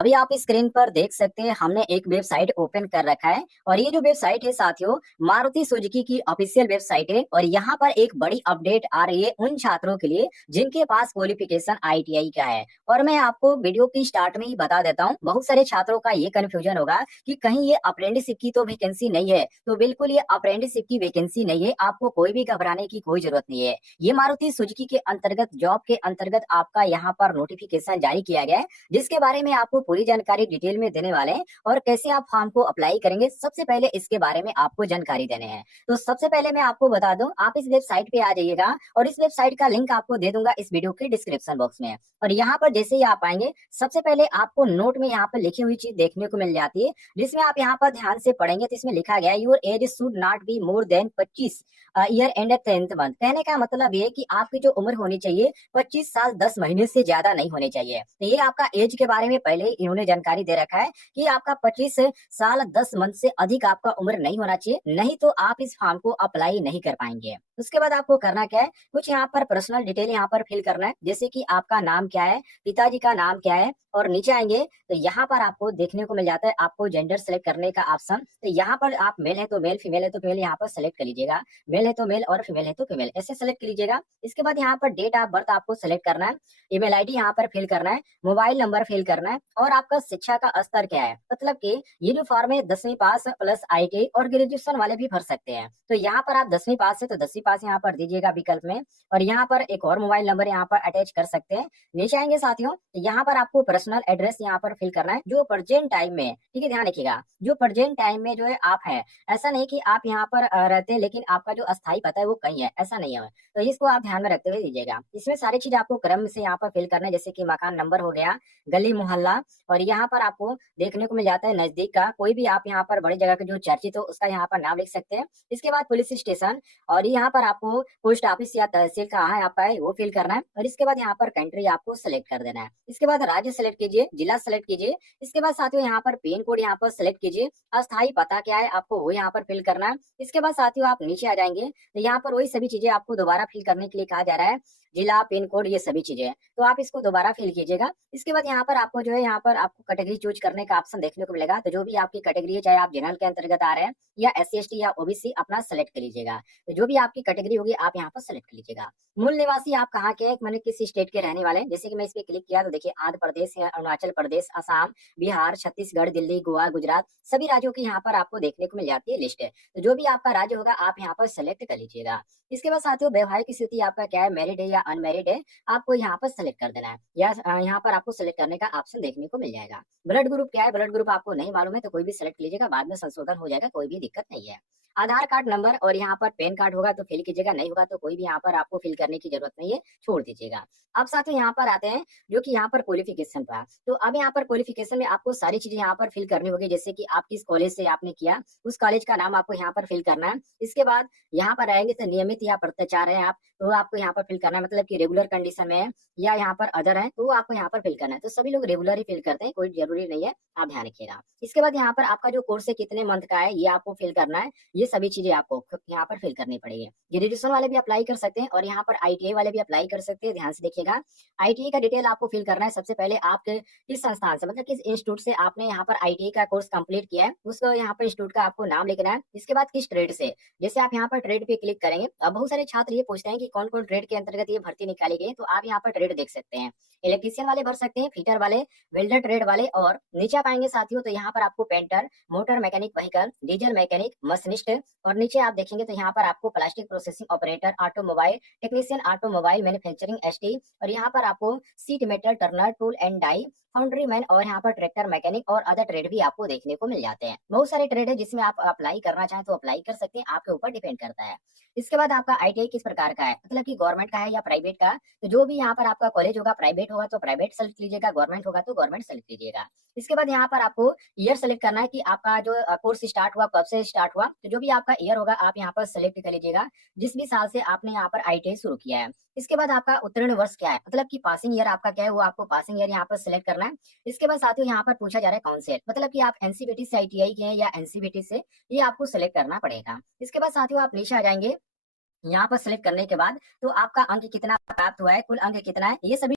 अभी आप स्क्रीन पर देख सकते हैं हमने एक वेबसाइट ओपन कर रखा है और ये जो वेबसाइट है साथियों मारुति सुजुकी की ऑफिशियल वेबसाइट है और यहाँ पर एक बड़ी अपडेट आ रही है उन छात्रों के लिए जिनके पास क्वालिफिकेशन आईटीआई का है। और मैं आपको वीडियो की स्टार्ट में ही बता देता हूँ, बहुत सारे छात्रों का ये कंफ्यूजन होगा कि कहीं ये अप्रेंटिसशिप की तो वैकेंसी नहीं है। तो बिल्कुल ये अप्रेंटिसशिप की वैकेंसी नहीं है, आपको कोई भी घबराने की कोई जरूरत नहीं है। ये मारुति सुजुकी के अंतर्गत जॉब के अंतर्गत आपका यहाँ पर नोटिफिकेशन जारी किया गया है, जिसके बारे में आपको पूरी जानकारी डिटेल में देने वाले हैं और कैसे आप फॉर्म को अप्लाई करेंगे सबसे पहले इसके बारे में आपको जानकारी देने हैं। तो सबसे पहले मैं आपको बता दूं, आप इस वेबसाइट पे आ जाइएगा और इस वेबसाइट का लिंक आपको दे दूंगा इस वीडियो के डिस्क्रिप्शन बॉक्स में। और यहाँ पर जैसे ही आप आएंगे सबसे पहले आपको नोट में यहाँ पर लिखी हुई चीज देखने को मिल जाती है, जिसमें आप यहाँ पर ध्यान से पढ़ेंगे तो इसमें लिखा गया है your age should not be more than 25 year and 10th month. कहने का मतलब ये कि आपकी जो उम्र होनी चाहिए 25 साल 10 महीने से ज्यादा नहीं होनी चाहिए। तो ये आपका एज के बारे में पहले ही इन्होंने जानकारी दे रखा है कि आपका 25 साल 10 मंथ से अधिक आपका उम्र नहीं होना चाहिए, नहीं तो आप इस फॉर्म को अप्लाई नहीं कर पाएंगे। उसके बाद आपको करना क्या है, कुछ यहाँ पर पर्सनल डिटेल यहाँ पर फिल करना है, जैसे कि आपका नाम क्या है, पिताजी का नाम क्या है। और नीचे आएंगे तो यहाँ पर आपको देखने को मिल जाता है आपको जेंडर सेलेक्ट करने का ऑप्शन। तो यहाँ पर आप मेल है तो मेल, फीमेल है तो फीमेल यहाँ पर सेलेक्ट कर लीजिएगा। मेल है तो मेल और फीमेल है तो फीमेल ऐसे सेलेक्ट कर लीजिएगा। इसके बाद यहाँ पर डेट ऑफ बर्थ आपको सेलेक्ट करना है, ईमेल आईडी यहाँ पर फिल करना है, मोबाइल नंबर फिल करना है और आपका शिक्षा का स्तर क्या है। मतलब कि ये जो फॉर्म है 10वीं पास प्लस आईटी और ग्रेजुएशन वाले भी भर सकते हैं। तो यहाँ पर आप 10वीं पास है तो 10वीं पास यहाँ पर दीजिएगा विकल्प में, और यहाँ पर एक और मोबाइल नंबर यहाँ पर अटैच कर सकते हैं। नीचे आएंगे साथियों तो यहाँ पर आपको पर्सनल एड्रेस यहाँ पर फिल करना है जो प्रेजेंट टाइम में, ठीक है ध्यान रखिएगा, जो प्रेजेंट टाइम में जो है आप है। ऐसा नहीं कि आप यहाँ पर रहते हैं लेकिन आपका जो अस्थायी पता है वो कहीं है, ऐसा नहीं है। तो इसको आप ध्यान में रखते हुए दीजिएगा। इसमें सारी चीज आपको क्रम से यहाँ पर फिल करना है, जैसे कि मकान नंबर हो गया, गली मोहल्ला, और यहाँ पर आपको देखने को मिल जाता है नजदीक का कोई भी आप यहाँ पर बड़ी जगह के जो चर्चित हो उसका यहाँ पर नाम लिख सकते हैं। इसके बाद पुलिस स्टेशन, और यहाँ पर आपको पोस्ट ऑफिस या तहसील कहाँ है आपका है वो फिल करना है। और इसके बाद यहाँ पर कंट्री आपको सेलेक्ट कर देना है। इसके बाद राज्य सेलेक्ट कीजिए, जिला सेलेक्ट कीजिए। इसके बाद साथियों यहाँ पर पिन कोड यहाँ पर सेलेक्ट कीजिए, अस्थायी पता क्या है आपको वो यहाँ पर फिल करना है। इसके बाद साथियों आप नीचे आ जाएंगे तो यहाँ पर वही सभी चीजें आपको दोबारा फिल करने के लिए कहा जा रहा है, जिला, पिन कोड, ये सभी चीजें, तो आप इसको दोबारा फिल कीजिएगा। इसके बाद यहाँ पर आपको जो है यहाँ पर आपको कैटेगरी चूज करने का ऑप्शन देखने को मिलेगा। तो जो भी आपकी कैटेगरी है, चाहे आप जनरल के अंतर्गत आ रहे हैं या SC ST या ओबीसी, अपना सेलेक्ट कर लीजिएगा। तो जो भी आपकी कैटेगरी होगी आप यहाँ पर सेलेक्ट कर लीजिएगा। मूल निवासी आप कहाँ के हैं, मैंने किस स्टेट के रहने वाले हैं, जैसे कि मैं इस पे क्लिक किया तो देखिए आंध्र प्रदेश है, अरुणाचल प्रदेश, असम, बिहार, छत्तीसगढ़, दिल्ली, गोवा, गुजरात, सभी राज्यों की यहाँ पर आपको देखने को मिल जाती है लिस्ट। तो जो भी आपका राज्य होगा आप यहाँ पर सेलेक्ट कर लीजिएगा। इसके बाद साथियों वैवाहिक स्थिति आपका क्या है, मैरिड है या अनमैरिड है, आपको यहाँ पर सेलेक्ट कर देना है, या यहाँ पर आपको सेलेक्ट करने का ऑप्शन देखने को मिल जाएगा। ब्लड ग्रुप क्या है, ब्लड ग्रुप आपको नहीं मालूम है तो कोई भी सेलेक्ट लीजिएगा, बाद में संशोधन हो जाएगा, कोई भी दिक्कत नहीं है। आधार कार्ड नंबर और यहाँ पर पैन कार्ड होगा तो फिल कीजिएगा, नहीं होगा तो कोई भी यहाँ पर आपको फिल करने की जरूरत नहीं है, छोड़ दीजिएगा। अब साथियों यहाँ पर आते हैं जो कि यहाँ पर क्वालिफिकेशन पर। तो अब यहाँ पर क्वालिफिकेशन में आपको सारी चीजें यहाँ पर फिल करनी होगी, जैसे कि आप किस कॉलेज से आपने किया उस कॉलेज का नाम आपको यहाँ पर फिल करना है। इसके बाद यहाँ पर आएंगे तो नियमित या भ्रष्टाचार है आप, तो आपको यहाँ पर फिल करना है, मतलब कि रेगुलर कंडीशन में है या यहाँ पर अदर है तो आपको यहाँ पर फिल करना है। तो सभी लोग रेगुलर ही फिल करते हैं, कोई जरूरी नहीं है, आप ध्यान रखिएगा। इसके बाद यहाँ पर आपका जो कोर्स है कितने मंथ का है ये आपको फिल करना है, ये सभी चीजें आपको यहाँ पर फिल करनी पड़ेगी। ग्रेजुएशन वाले भी अप्लाई कर सकते हैं और यहाँ पर आईटीआई वाले भी अप्लाई कर सकते हैं, ध्यान से देखिएगा। आईटीआई का डिटेल आपको फिल करना है। सबसे पहले आप किस संस्थान से, मतलब किस इंस्टीट्यूट से आपने यहाँ पर आईटीआई का कोर्स कंप्लीट किया है, उसको यहाँ पर इंस्टीट्यूट का आपको नाम लिखना है। इसके बाद किस ट्रेड से, जैसे आप यहाँ पर ट्रेड पे क्लिक करेंगे। अब बहुत सारे छात्र ये पूछते हैं कि कौन कौन ट्रेड के अंतर्गत ये भर्ती निकाली गई है, तो आप यहाँ पर ट्रेड देख सकते हैं। इलेक्ट्रीशियन वाले भर सकते हैं, फिटर वाले, वेल्डर ट्रेड वाले, और नीचे आप आएंगे साथियों तो यहाँ पर आपको painter, motor mechanic vehicle, diesel mechanic, machinist, और नीचे आप देखेंगे तो यहाँ पर आपको plastic processing operator, automobile technician, automobile manufacturing ST, और यहाँ पर आपको sheet metal turner, tool and die, foundry man, और यहाँ पर ट्रैक्टर मैकेनिक और अदर ट्रेड भी आपको देखने को मिल जाते हैं। बहुत सारे ट्रेड है जिसमें आप अप्लाई करना चाहें तो अप्लाई कर सकते हैं, आपके ऊपर डिपेंड करता है। इसके बाद आपका आईटीआई किस प्रकार का है, मतलब कि गवर्नमेंट का है या प्राइवेट का। तो जो भी यहाँ पर आपका कॉलेज होगा, प्राइवेट होगा तो प्राइवेट सेलेक्ट लीजिएगा, गवर्नमेंट होगा तो गवर्नमेंट सेलेक्ट लीजिएगा। इसके बाद यहाँ पर आपको ईयर सेलेक्ट करना है कि आपका जो कोर्स स्टार्ट हुआ कब से स्टार्ट हुआ। तो जो भी आपका ईयर होगा आप यहाँ पर सेलेक्ट कर लीजिएगा, जिस भी साल से आपने यहाँ पर आईटीआई शुरू किया है। इसके बाद आपका उत्तीर्ण वर्ष क्या है, मतलब कि पासिंग ईयर आपका क्या है, वो आपको पासिंग ईयर यहाँ पर सिलेक्ट करना है। इसके बाद साथियों यहाँ पर पूछा जा रहा है कौन से, मतलब कि आप एनसीबीटी से आईटीआई के हैं या एनसीबीटी से, ये आपको सिलेक्ट करना पड़ेगा। इसके बाद साथियों आप नीचे आ जाएंगे, यहाँ पर सिलेक्ट करने के बाद तो आपका अंक कितना प्राप्त हुआ है, कुल अंक कितना है, ये सभी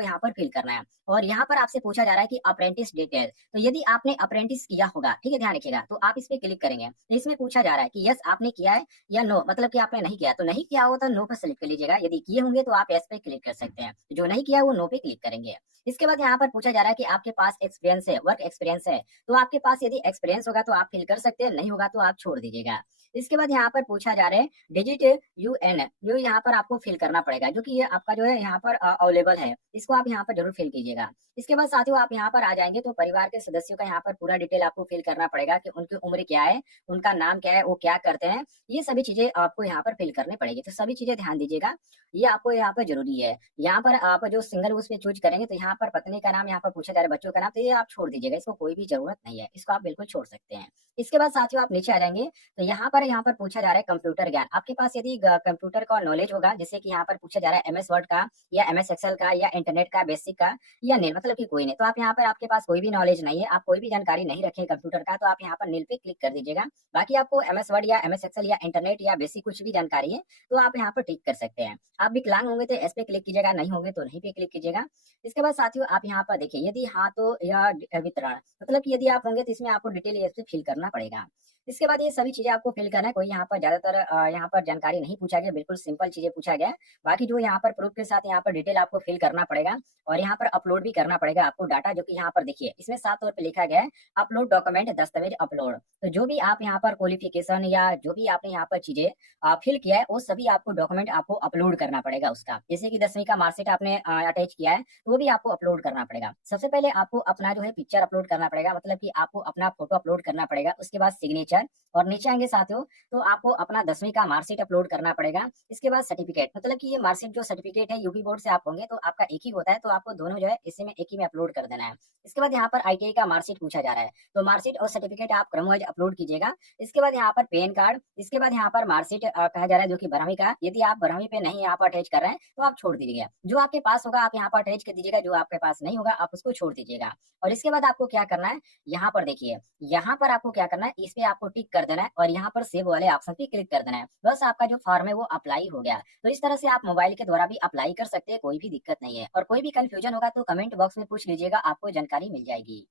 यहाँ पर फिल करना है। और यहाँ पर आपसे पूछा जा रहा है कि अप्रेंटिस डिटेल, तो यदि आपने अप्रेंटिस किया होगा, ठीक है, ध्यान रखिएगा, तो आप इस पे क्लिक करेंगे। तो इसमें पूछा जा रहा है कि यस आपने किया है या नो, मतलब कि आपने नहीं किया। तो नहीं किया हो तो नो पर सेलेक्ट कर लीजिएगा, यदि किए होंगे तो आप यस पे क्लिक कर सकते हैं, जो नहीं किया वो नो पे क्लिक करेंगे। इसके बाद यहाँ पर पूछा जा रहा है कि आपके पास एक्सपीरियंस है, वर्क एक्सपीरियंस है, तो आपके पास यदि एक्सपीरियंस होगा तो आप फिल कर सकते हैं, नहीं होगा तो आप छोड़ दीजिएगा। इसके बाद यहाँ पर पूछा जा रहा है डिजिट यूएन, जो यहाँ पर आपको फिल करना पड़ेगा, जो कि ये आपका जो है यहाँ पर अवेलेबल है, इसको आप यहाँ पर जरूर फिल कीजिएगा। इसके बाद साथियों आप यहाँ पर आ जाएंगे तो परिवार के सदस्यों का यहाँ पर पूरा डिटेल आपको फिल करना पड़ेगा कि उनकी उम्र क्या है, उनका नाम क्या है, वो क्या करते हैं, ये सभी चीजें आपको यहाँ पर फिल करनी पड़ेगी। तो सभी चीजें ध्यान दीजिएगा, ये आपको यहाँ पर जरूरी है। यहाँ पर आप जो सिंगल उस पे चूज करेंगे तो यहाँ पर पत्नी का नाम यहाँ पर पूछा जा रहा है, बच्चों का नाम, तो ये आप छोड़ दीजिएगा, इसको कोई भी जरूरत नहीं है, इसको आप बिल्कुल छोड़ सकते हैं। इसके बाद साथियों आप नीचे आ जाएंगे तो यहाँ पर पूछा जा रहा है कंप्यूटर ज्ञान। आपके पास यदि कंप्यूटर का नॉलेज होगा, जैसे कि यहाँ पर पूछा जा रहा है एमएस वर्ड का या एमएस एक्सेल का या इंटरनेट का बेसिक का या नील, मतलब कि कोई नहीं, तो आप यहाँ पर आपके पास कोई भी नॉलेज नहीं है, आप कोई भी जानकारी नहीं रखे कंप्यूटर का, तो आप यहाँ पर नील पे क्लिक कर दीजिएगा। बाकी आपको एमएस वर्ड या एमएस एक्सेल या इंटरनेट या बेसिक कुछ भी जानकारी है तो आप यहाँ पर टिक कर सकते हैं। आप विकलांग होंगे तो एस पे क्लिक कीजिएगा, नहीं होंगे तो नहीं पे क्लिक कीजिएगा। इसके बाद साथियों आप यहाँ पर देखिए यदि हाँ तो या वितरण, मतलब कि यदि आप होंगे तो इसमें आपको डिटेल ये फिल करना पड़ेगा। इसके बाद ये सभी चीजें आपको फिल करना है, कोई यहाँ पर ज्यादातर यहाँ पर जानकारी नहीं पूछा गया, बिल्कुल सिंपल चीजें पूछा गया है। बाकी जो यहाँ पर प्रूफ के साथ यहाँ पर डिटेल आपको फिल करना पड़ेगा और यहाँ पर अपलोड भी करना पड़ेगा आपको डाटा, जो कि यहाँ पर देखिए इसमें साफ तौर पर लिखा गया है अपलोड डॉक्यूमेंट, दस्तावेज अपलोड। तो जो भी आप यहाँ पर क्वालिफिकेशन या जो भी आपने यहाँ पर चीजें फिल किया है वो सभी आपको डॉक्यूमेंट आपको अपलोड करना पड़ेगा उसका। जैसे कि 10वीं का मार्कशीट आपने अटैच किया है तो वो भी आपको अपलोड करना पड़ेगा। सबसे पहले आपको अपना जो है पिक्चर अपलोड करना पड़ेगा, मतलब कि आपको अपना फोटो अपलोड करना पड़ेगा। उसके बाद सिग्नेचर, और नीचे आएंगे साथियों तो आपको अपना 10वीं का मार्कशीट अपलोड करना पड़ेगा। इसके बाद सर्टिफिकेट, मतलब कि ये मार्कशीट जो सर्टिफिकेट है यूपी बोर्ड से आप होंगे तो आपका एक ही होता है, तो आपको दोनों जो है इसी में एक ही में अपलोड कर देना है। इसके बाद यहाँ पर आईटीआई का मार्कशीट पूछा जा रहा है, तो मार्कशीट और सर्टिफिकेट आप क्रम वाइज अपलोड कीजिएगा। इसके बाद यहाँ पर पैन कार्ड, इसके बाद यहाँ पर मार्कशीट कहा जा रहा है जो कि 12वीं का, यदि आप 12वीं पे नहीं यहाँ पर अटैच कर रहे हैं तो आप छोड़ दीजिएगा। जो आपके पास होगा आप यहाँ पर अटैच कर दीजिएगा, जो आपके पास नहीं होगा आप उसको छोड़ दीजिएगा। और इसके बाद आपको क्या करना है, यहाँ पर देखिए, यहाँ पर आपको क्या करना है, इस पे आपको टिक कर देना है और यहाँ पर सेव वाले ऑप्शन पे क्लिक कर देना है। बस आपका जो फॉर्म है वो अप्लाई हो गया। तो इस तरह से आप मोबाइल के द्वारा भी अप्लाई कर सकते हैं, कोई भी दिक्कत नहीं है। और कोई भी कंफ्यूजन होगा तो कमेंट बॉक्स में पूछ लीजिएगा, आपको जानकारी मिल जाएगी।